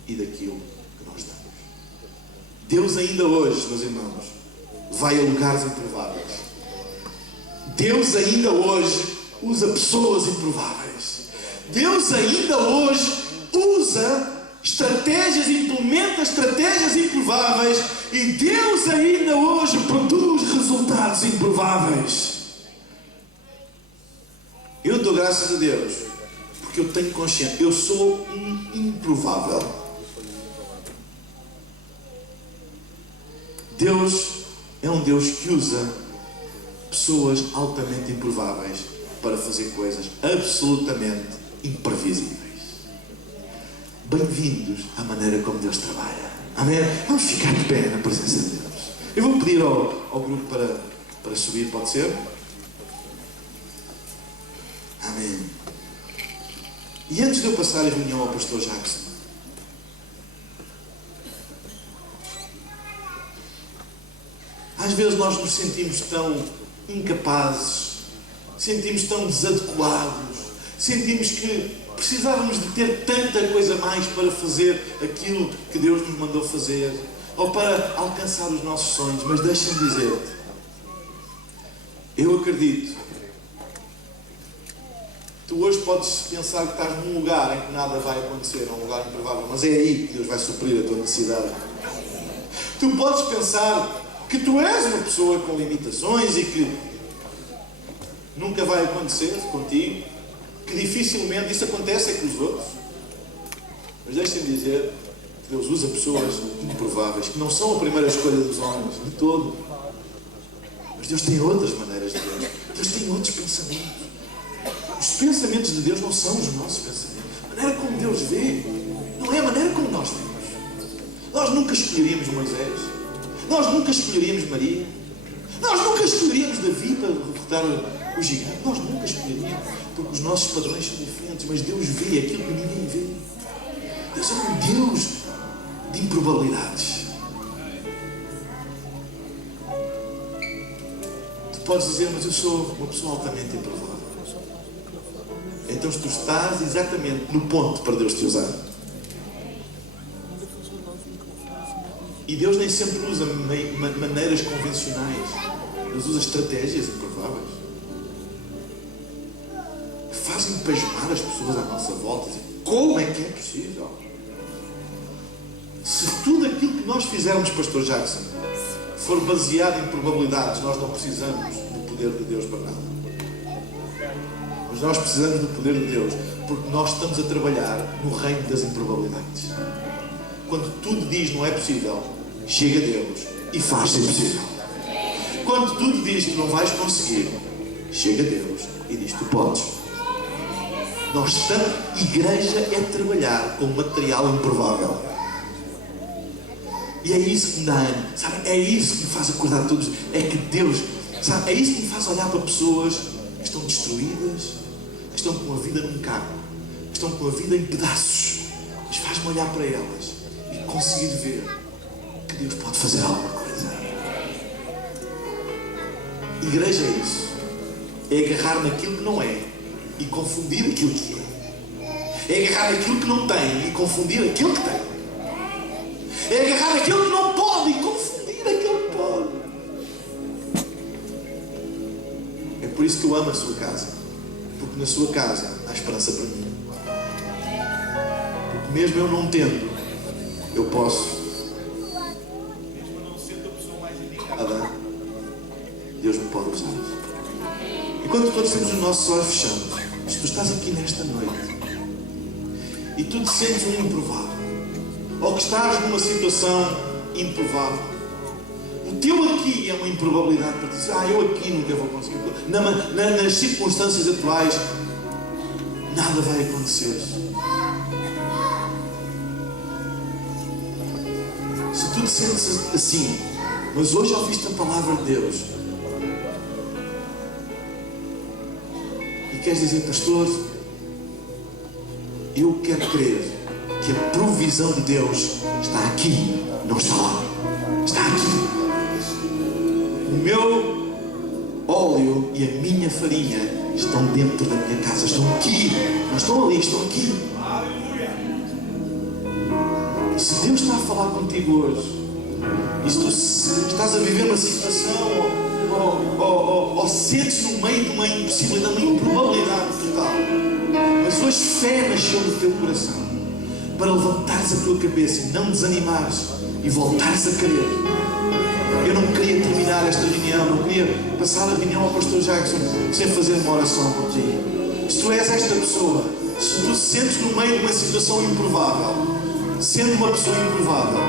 e daquilo que nós damos. Deus ainda hoje, meus irmãos, vai a lugares improváveis. Deus ainda hoje usa pessoas improváveis. Deus ainda hoje usa estratégias, implementa estratégias improváveis, e Deus ainda hoje produz resultados improváveis. Eu dou graças a Deus porque eu tenho consciência, eu sou um improvável. Deus é um Deus que usa pessoas altamente improváveis para fazer coisas absolutamente imprevisíveis. Bem-vindos à maneira como Deus trabalha. Amém? Vamos ficar de pé na presença de Deus. Eu vou pedir ao grupo para subir, pode ser? Amém. E antes de eu passar a reunião ao pastor Jackson, às vezes nós nos sentimos tão incapazes, sentimos tão desadequados, sentimos que precisávamos de ter tanta coisa mais para fazer aquilo que Deus nos mandou fazer, ou para alcançar os nossos sonhos. Mas deixa-me dizer-te, eu acredito, tu hoje podes pensar que estás num lugar em que nada vai acontecer, num lugar improvável, mas é aí que Deus vai suprir a tua necessidade. Tu podes pensar que tu és uma pessoa com limitações e que nunca vai acontecer contigo, que dificilmente isso acontece é com os outros. Mas deixem-me dizer que Deus usa pessoas improváveis, que não são a primeira escolha dos homens, de todo. Mas Deus tem outras maneiras de ver. Deus tem outros pensamentos. Os pensamentos de Deus não são os nossos pensamentos. A maneira como Deus vê não é a maneira como nós vemos. Nós nunca escolheríamos Moisés. Nós nunca escolheríamos Maria. Nós nunca escolheríamos Davi para derrotar o gigante. Nós nunca escolheríamos, porque os nossos padrões são diferentes. Mas Deus vê aquilo que ninguém vê. Deus é um Deus de improbabilidades. Tu podes dizer, mas eu sou uma pessoa altamente improvável. Então tu estás exatamente no ponto para Deus te usar. E Deus nem sempre usa maneiras convencionais. Deus usa estratégias improváveis que fazem pasmar as pessoas à nossa volta. Como é que é possível? Se tudo aquilo que nós fizermos, pastor Jackson, for baseado em probabilidades, nós não precisamos do poder de Deus para nada. Mas nós precisamos do poder de Deus porque nós estamos a trabalhar no reino das improbabilidades. Quando tudo diz não é possível, chega Deus e faz ser possível. Quando tudo diz que não vais conseguir, chega Deus e diz tu podes. Nós estamos, igreja é trabalhar com material improvável. E é isso que me dá ânimo, sabe? É isso que me faz acordar todos. É que Deus, sabe? É isso que me faz olhar para pessoas que estão destruídas, que estão com a vida num caco, que estão com a vida em pedaços. Mas faz-me olhar para elas e conseguir ver que Deus pode fazer alguma coisa. Igreja é isso. É agarrar naquilo que não é e confundir aquilo que é. É agarrar naquilo que não tem e confundir aquilo que tem. É agarrar naquilo que não pode e confundir aquilo que pode. por isso que eu amo a sua casa. Porque na sua casa há esperança para mim. Porque mesmo eu não tendo, eu posso, mesmo não sendo a pessoa mais indicada, Deus me pode usar. Enquanto todos temos os nossos olhos fechados, se tu estás aqui nesta noite e tu te sentes um improvável, ou que estás numa situação improvável, o teu aqui é uma improbabilidade para ti dizer, eu aqui nunca vou conseguir. Nas circunstâncias atuais, nada vai acontecer. Se tu te sentes assim, mas hoje ouviste a palavra de Deus e queres dizer, pastor, eu quero crer que a provisão de Deus está aqui, não está lá, está aqui. O meu óleo e a minha farinha estão dentro da minha casa, estão aqui, não estão ali, estão aqui. Se Deus está a falar contigo hoje, e se tu estás a viver uma situação ou sentes no meio de uma impossibilidade, uma improbabilidade total, mas hoje fé nasceu no teu coração para levantares a tua cabeça e não desanimares e voltares a crer. Eu não queria terminar esta reunião, não queria passar a reunião ao pastor Jackson sem fazer uma oração por ti. Se tu és esta pessoa, se tu te sentes no meio de uma situação improvável, sendo uma pessoa improvável,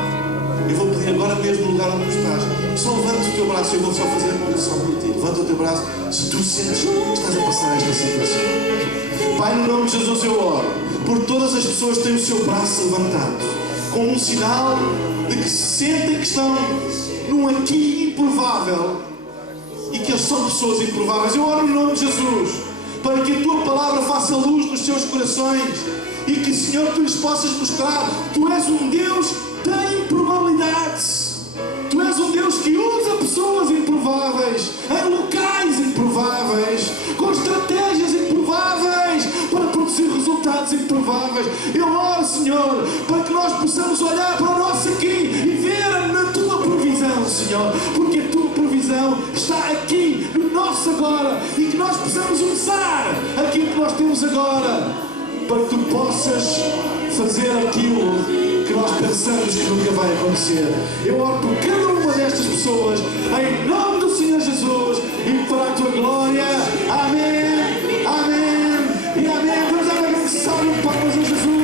eu vou pedir agora mesmo no lugar onde tu estás, só levanta o teu braço e eu vou só fazer uma oração por ti. Levanta o teu braço se tu sentes que estás a passar esta situação. Pai, no nome de Jesus eu oro por todas as pessoas que têm o seu braço levantado, como um sinal de que se sentem que estão num aqui improvável e que eles são pessoas improváveis. Eu oro no nome de Jesus para que a tua palavra faça luz nos seus corações e que, Senhor, tu lhes possas mostrar, tu és um Deus de improbabilidades. Tu és um Deus que usa pessoas improváveis em locais improváveis, com estratégias improváveis para produzir resultados improváveis. Eu oro, Senhor, para que nós possamos olhar para o nosso aqui e ver na tua provisão, Senhor, porque a tua provisão está aqui no nosso agora e que nós possamos usar aquilo que nós temos agora para que tu possas fazer aquilo que nós pensamos que nunca vai acontecer. Eu oro por cada uma destas pessoas em nome do Senhor Jesus e para a tua glória. Amém, amém e amém. Vamos dar uma grande salva de palmas a Jesus.